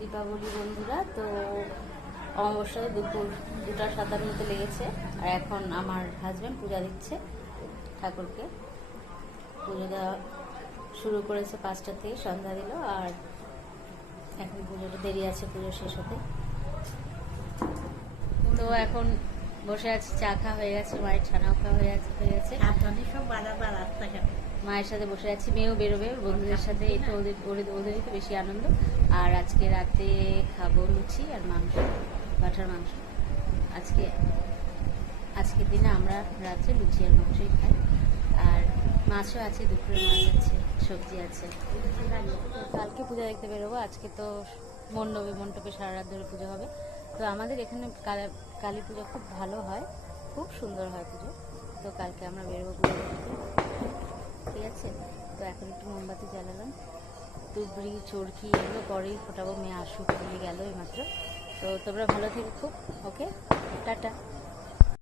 দীপাবলি বন্ধুরা। তো অমাবস্যায় দুপুর 2:57 মতো লেগেছে, আর এখন আমার হাজব্যান্ড পূজা দিচ্ছে ঠাকুরকে। পুজো দেওয়া শুরু করেছে 5টা থেকে, সন্ধ্যা দিল, আর এখন পুজোটা দেরি আছে পুজো শেষ হতে। তো এখন বসে আছি, চা খাওয়া হয়ে গেছে, মায়ের ছানাও খাওয়া হয়ে গেছে। মায়ের সাথে বসে আছি, মেয়েও বেরোবে বন্ধুদের সাথে, এটা ওদেরই তো বেশি আনন্দ। আর আজকে রাতে খাবো লুচি আর মাংস, পাঁঠার মাংস। আজকের দিনে আমরা রাত্রে লুচি আর মাংসই খাই, আর মাছও আছে, দুপুরে মাছ আছে, সবজি আছে। কালকে পূজা দেখতে বেরোবো, আজকে তো মণ্ডপে সারা রাত ধরে পুজো হবে। তো আমাদের এখানে কালী পুজো খুব ভালো হয়, খুব সুন্দর হয় পুজো। তো কালকে আমরা বেরোবো পুজো দেখতে, ঠিক আছে? তো এখন একটু মোমবাতি জ্বালালাম, তুবড়ি চরকি এগুলো পরেই ফোটাবো, মেয়ে আসুক, নিয়ে গেল এইমাত্র। তো তোমরা ভালো থেকে খুব, ওকে, টাটা।